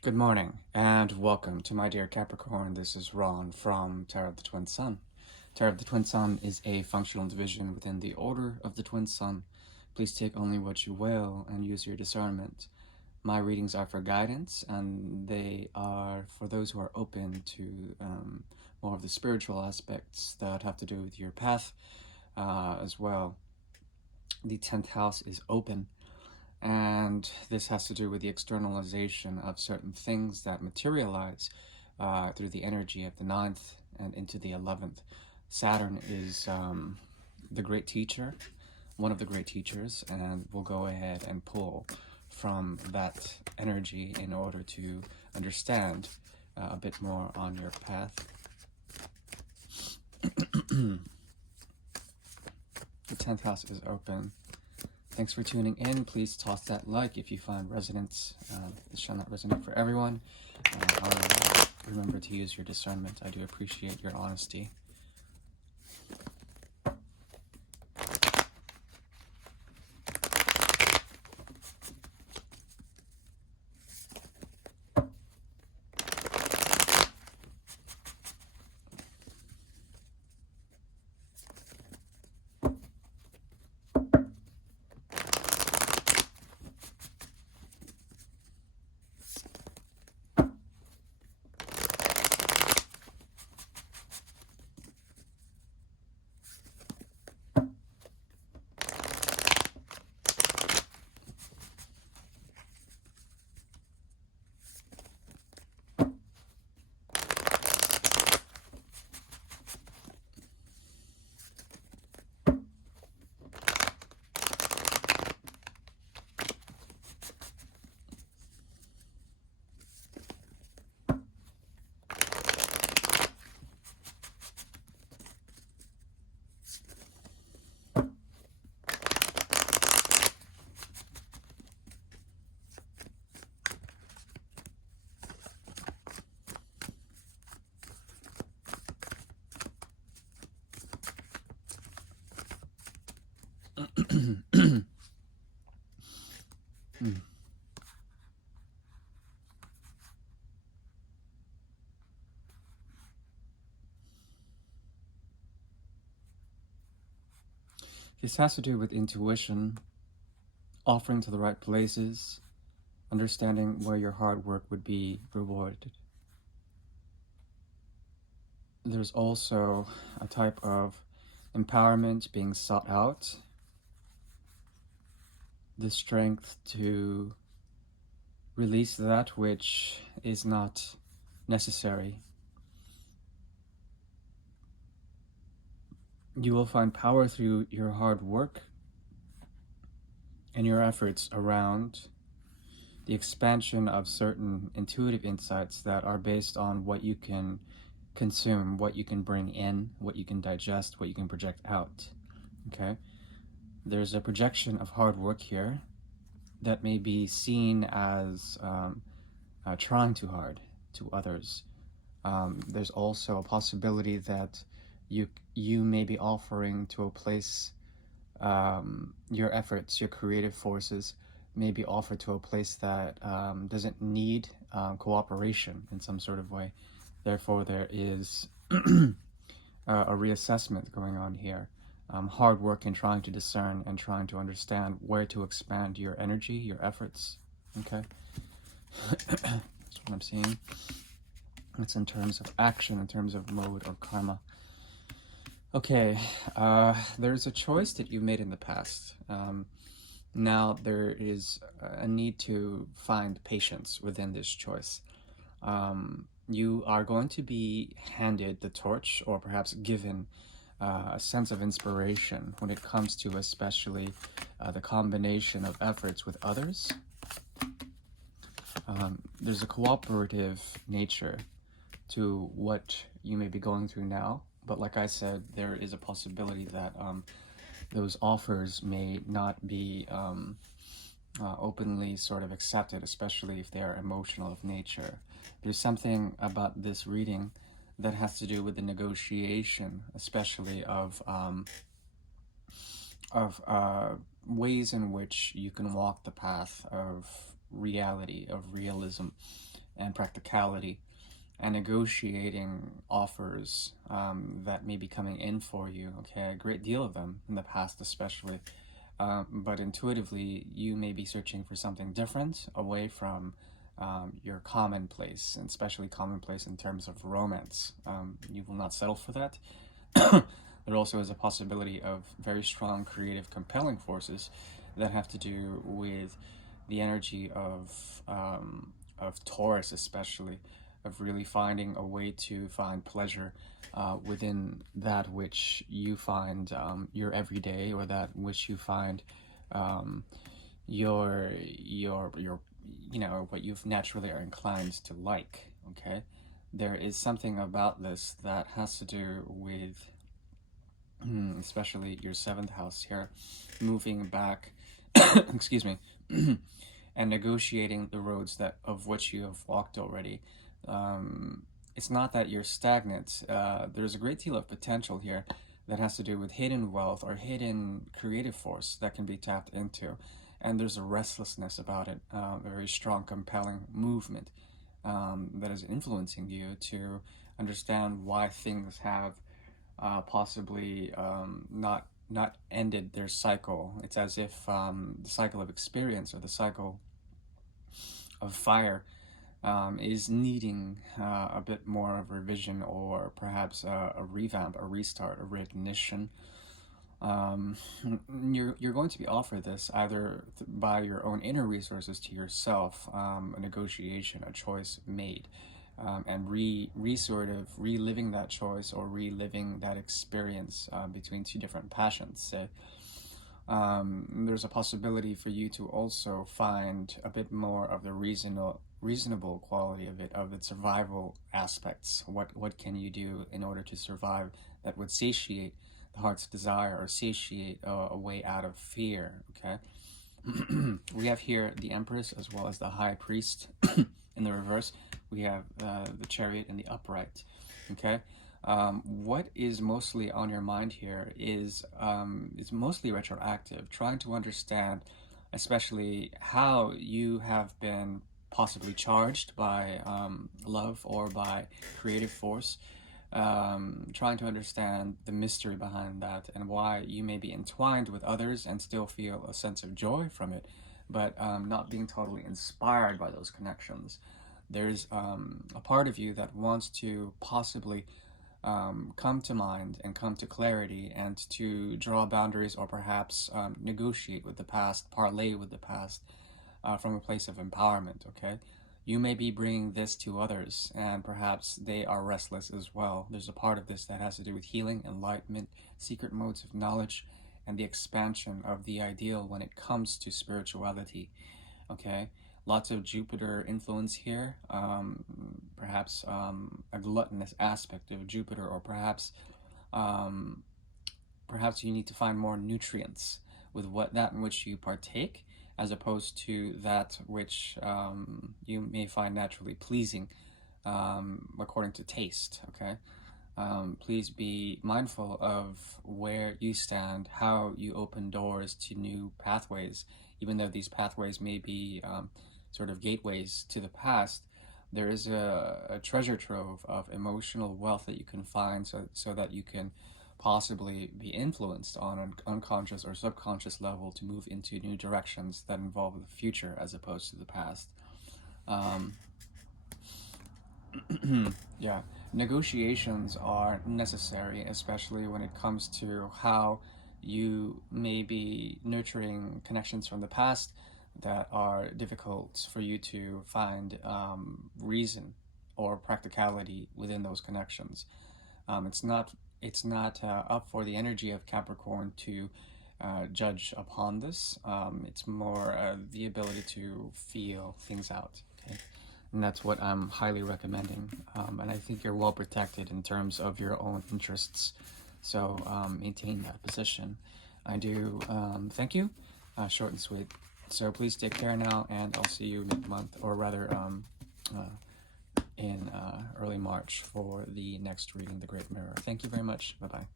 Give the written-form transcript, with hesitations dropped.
Good morning, and welcome to my dear Capricorn. This is Ron from Tarot of the Twin Sun. Tarot of the Twin Sun is a functional division within the Order of the Twin Sun. Please take only what you will and use your discernment. My readings are for guidance, and they are for those who are open to more of the spiritual aspects that have to do with your path as well. The 10th house is open, and this has to do with the externalization of certain things that materialize through the energy of the ninth and into the 11th. Saturn is the great teacher, one of the great teachers, and we'll go ahead and pull from that energy in order to understand a bit more on your path. The 10th house is open. Thanks for tuning in. Please toss that like if you find resonance. This shall not resonate for everyone. Remember to use your discernment. I do appreciate your honesty. This has to do with intuition, offering to the right places, understanding where your hard work would be rewarded. There's also a type of empowerment being sought out, the strength to release that which is not necessary. You will find power through your hard work and your efforts around the expansion of certain intuitive insights that are based on what you can consume, what you can bring in, what you can digest, what you can project out. Okay? There's a projection of hard work here that may be seen as trying too hard to others. There's also a possibility that you may be offering to a place your efforts, your creative forces may be offered to a place that doesn't need cooperation in some sort of way. Therefore, there is a reassessment going on here. Hard work in trying to discern and trying to understand where to expand your energy, your efforts. Okay? That's what I'm seeing. It's in terms of action, in terms of mode or karma. Okay, there's a choice that you made in the past. Now there is a need to find patience within this choice. You are going to be handed the torch, or perhaps given a sense of inspiration when it comes to especially the combination of efforts with others. There's a cooperative nature to what you may be going through now, but like I said, there is a possibility that those offers may not be openly sort of accepted, especially if they are emotional of nature. There's something about this reading that has to do with the negotiation, especially of ways in which you can walk the path of reality, of realism, and practicality, and negotiating offers that may be coming in for you. Okay, a great deal of them in the past, especially. But intuitively, you may be searching for something different away from your commonplace, and especially commonplace in terms of romance. You will not settle for that. There also is a possibility of very strong, creative, compelling forces that have to do with the energy of Taurus, especially, of really finding a way to find pleasure within that which you find your everyday, or that which you find your what you've naturally are inclined to like. Okay, there is something about this that has to do with especially your seventh house here, moving back excuse me and negotiating the roads that of which you have walked already. It's not that you're stagnant. There's a great deal of potential here that has to do with hidden wealth or hidden creative force that can be tapped into, and there's a restlessness about it, a very strong, compelling movement that is influencing you to understand why things have possibly not ended their cycle. It's as if the cycle of experience, or the cycle of fire, is needing a bit more of revision, or perhaps a revamp, a restart, a reignition. You're going to be offered this either by your own inner resources to yourself, a negotiation, a choice made, and sort of reliving that choice, or reliving that experience between two different passions, say. There's a possibility for you to also find a bit more of the reasonable quality of it, of its survival aspects. What can you do in order to survive that would satiate the heart's desire, or satiate a way out of fear? Okay. We have here the Empress as well as the High Priest in the reverse. We have the Chariot in the upright. Okay. What is mostly on your mind here is mostly retroactive, trying to understand especially how you have been possibly charged by love or by creative force, trying to understand the mystery behind that, and why you may be entwined with others and still feel a sense of joy from it, but not being totally inspired by those connections. There's a part of you that wants to possibly come to mind and come to clarity, and to draw boundaries, or perhaps negotiate with the past, parlay with the past from a place of empowerment. Okay, you may be bringing this to others, and perhaps they are restless as well. There's a part of this that has to do with healing, enlightenment, secret modes of knowledge, and the expansion of the ideal when it comes to spirituality. Okay, lots of Jupiter influence here, perhaps a gluttonous aspect of Jupiter, or perhaps you need to find more nutrients with that in which you partake, as opposed to that which you may find naturally pleasing according to taste. Okay, please be mindful of where you stand, how you open doors to new pathways, even though these pathways may be sort of gateways to the past. There is a treasure trove of emotional wealth that you can find, so that you can possibly be influenced on an unconscious or subconscious level to move into new directions that involve the future as opposed to the past. Yeah, negotiations are necessary, especially when it comes to how you may be nurturing connections from the past that are difficult for you to find reason or practicality within those connections. It's not up for the energy of Capricorn to judge upon this. It's more the ability to feel things out. Okay, and that's what I'm highly recommending. And I think you're well protected in terms of your own interests. So maintain that position. I do. Thank you. Short and sweet. So please take care now, and I'll see you next month, or rather in early March, for the next reading, The Great Mirror. Thank you very much. Bye-bye.